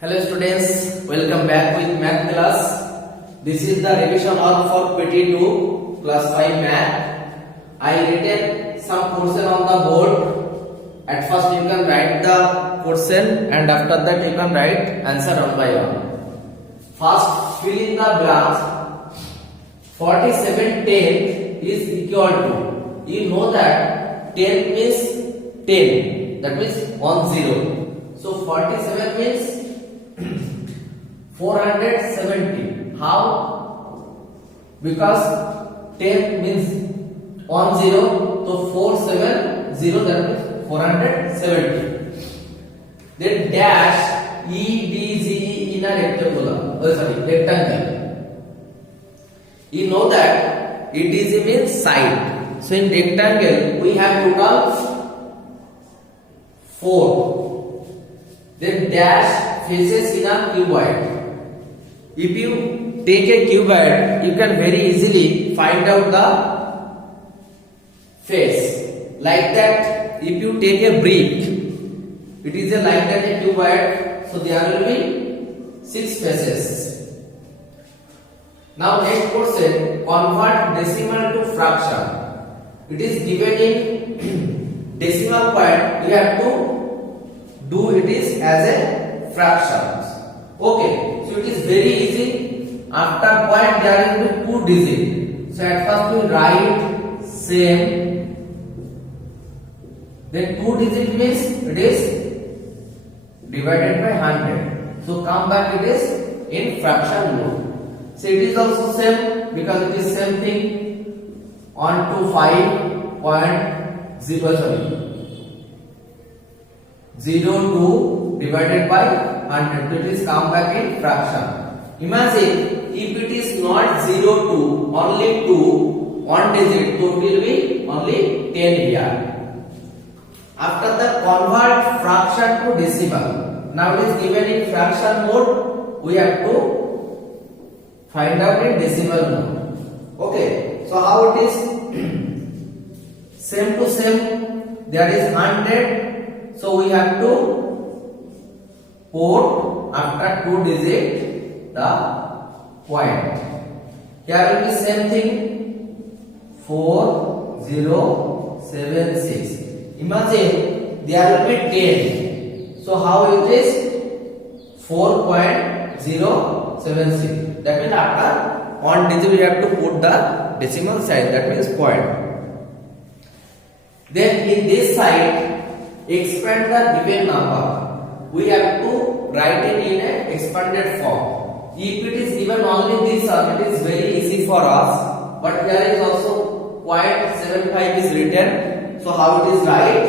Hello students, welcome back with math class. This is the revision work for PT2 class 5 math. I written some question on the board. At first you can write the question and after that you can write answer one by one. First fill in the blanks. 47 tenth is equal to, you know that 10 means 10, that means 10. So 47 means 470. How? Because 10 means 10, so 470, that means 470. Then dash EDGE in a rectangle. You know that EDG means side. So in rectangle we have total 4. Then dash faces in a cuboid. If you take a cuboid, you can very easily find out the face. Like that, if you take a brick, it is a like that a cuboid, so there will be 6 faces. Now next question, convert decimal to fraction. It is given in decimal point, you have to do it is as a fractions. Okay, so it is very easy. After point there will be 2 digits. So at first we write same. Then 2 digit means it is divided by 100. So come back, it is in fraction mode. So it is also same because it is same thing. 1 to 5.0 02 divided by 100. It is come back in fraction. Imagine if it is not 02, only 2, 1 digit, so it will be only 10 here. After that, convert fraction to decimal. Now it is given in fraction mode. We have to find out in decimal mode. Okay. So how it is? Same to same. There is 100. So we have to put after 2 digit the point. Here will be same thing. 4076. Imagine there will be 10. So how it is? 4.076. That means after 1 digit we have to put the decimal sign. That means point. Then in this side, expand the given number. We have to write it in a expanded form. If it is given only this sum, it is very easy for us. But here is also 0.75 is written. So how it is right?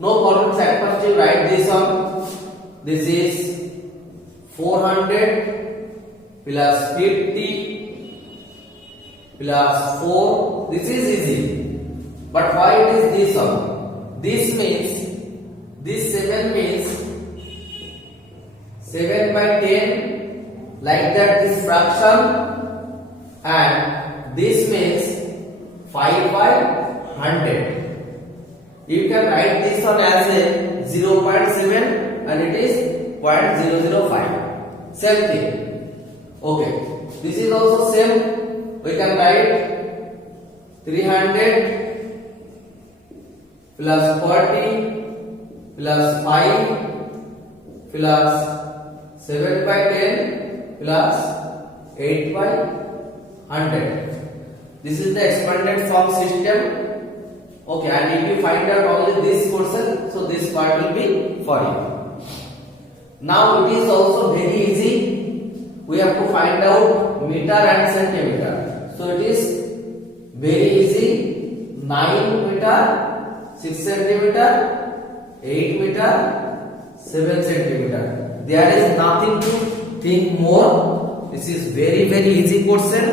No problem. At first you write this sum. This is 400 plus 50 plus 4. This is easy. But why it is this sum? This means, this 7 means 7 by 10, like that this fraction, and this means 5 by 100. You can write this one as a 0.7 and it is 0.005. Same thing. Okay. This is also same. We can write 300 plus 40 plus 5 plus 7 by 10 plus 8 by 100. This is the expanded form system. Okay, and if you find out only this portion, so this part will be for you. Now it is also very easy. We have to find out meter and centimeter. So it is very easy. 9 meter, 6 centimeter, 8 meter, 7 centimeter. There is nothing to think more. This is very easy question.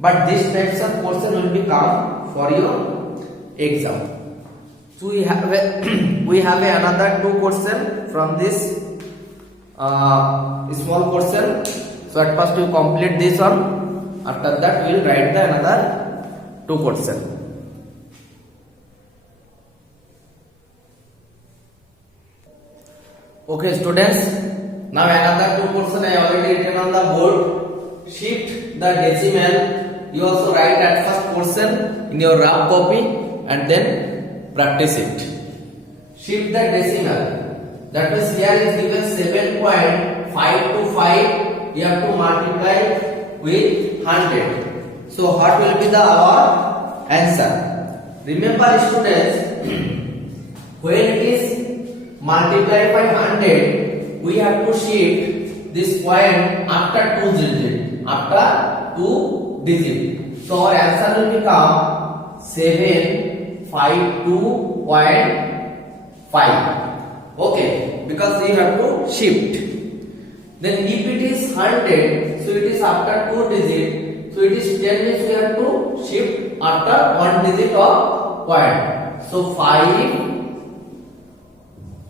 But this types of question will be come for your exam. So we have another 2 question from this small question. So at first you complete this one. After that we will write the another 2 question. Okay students, Now another two portion I already written on the board. Shift the decimal. You also write at first portion in your rough copy and then practice it. Shift the decimal. That means here is given 7.525. You have to multiply with 100. So what will be our answer? Remember students, when it is multiplied by 100, we have to shift this point after 2 digits. After 2 digits. So our answer will become 752.5. Okay, because we have to shift. Then if it is 100, so it is after 2 digits. So it is 10 means we have to shift after 1 digit of point. So 5,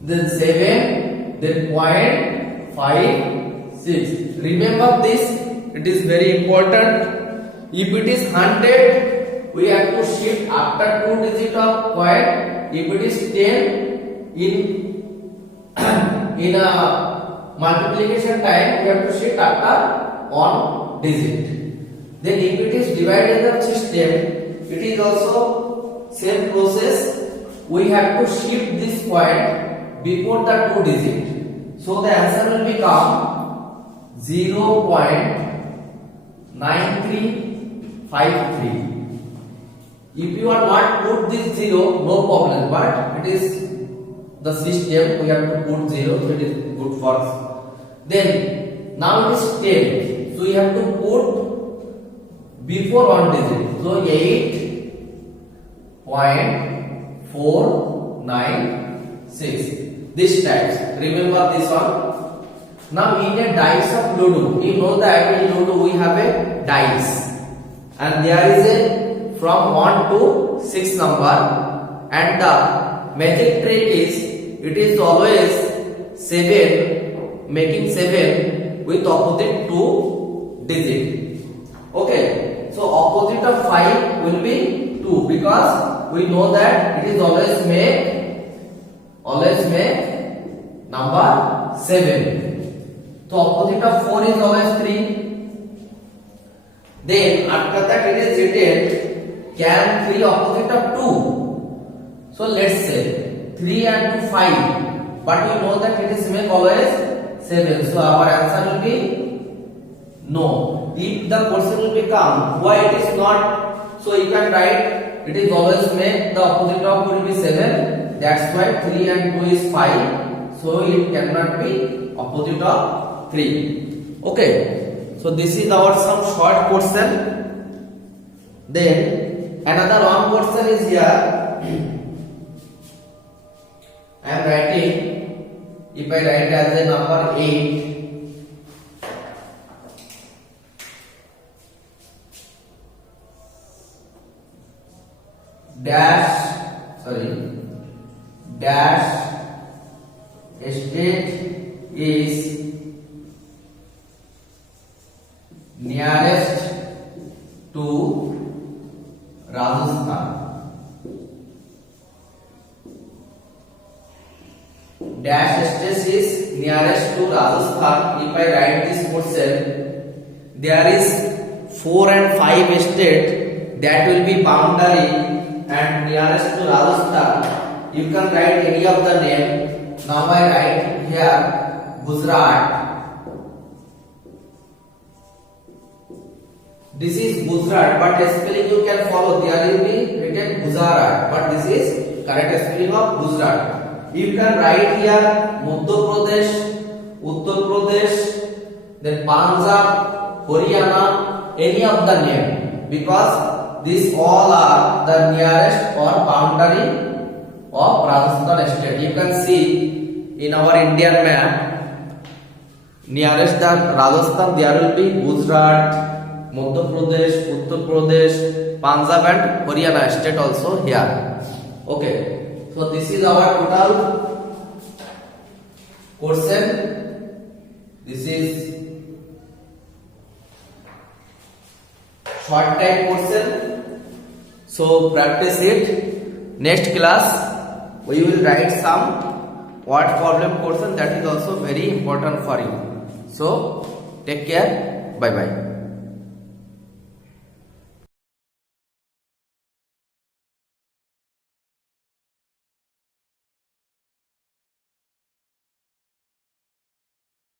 then 7, then 0.56. Remember this, it is very important. If it is 100, we have to shift after 2 digit of point. If it is 10, in a multiplication time, we have to shift after 1 digit. Then if it is divided system, it is also same process. We have to shift this point before the 2 digit. So the answer will become 0.9353. If you are not put this 0, no problem, but it is the system, we have to put 0, so it is good for us. Then now it is 10, so you have to put before 1 digit. So 8.496. This types. Remember this one. Now in a dice of Ludo, you know that in Ludo we have a dice, and there is a from 1 to 6 number, and the magic trick is it is always 7, making 7 with opposite 2 digit. Okay, so opposite of 5 will be 2, because we know that it is always make number 7. So opposite of 4 is always 3. Then after that it is written, can 3 opposite of 2? So let's say 3 and 2 5, but we know that it is make always 7. So our answer will be no. If the question will become why it is not, so you can write it is always make the opposite of will be 7. That's why 3 and 2 is 5. So it cannot be opposite of 3. Okay. So this is our some short question. Then another long question is here. I am writing. If I write as a number 8, dash state is nearest to Rajasthan. Dash state is nearest to Rajasthan. If I write this question, there is 4 and 5 state that will be boundary and nearest to Rajasthan. You can write any of the name. Now I write here Gujarat. This is Gujarat, but spelling you can follow. There will be written Gujarat, but this is correct spelling of Gujarat. You can write here Madhya Pradesh, Uttar Pradesh, then Punjab, Haryana, any of the name, because these all are the nearest or boundary of Rajasthan state. You can see in our Indian map, nearest the Rajasthan there will be Gujarat, Madhya Pradesh, Uttar Pradesh, Punjab and Haryana state also here. Okay, so this is our total question. This is short time question. So practice it. Next class we will write some what problem portion, that is also very important for you. So take care. Bye bye.